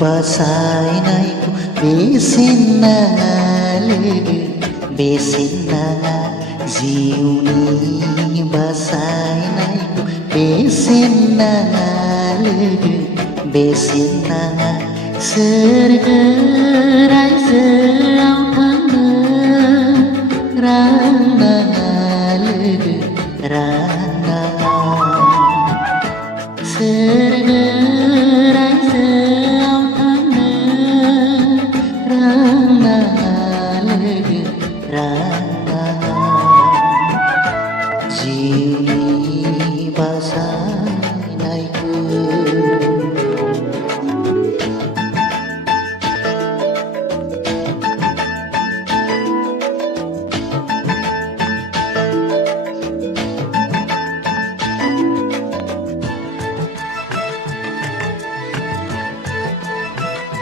basainaikwo besen nanga besen nanga Jiuni basainaikwo besen nanga besen nanga surga raizau थांनो रां नाङा logo रां नाङा सोरगो रायजोआव थांनो रां नाङा लोगो रां नाङा जिउनि बासा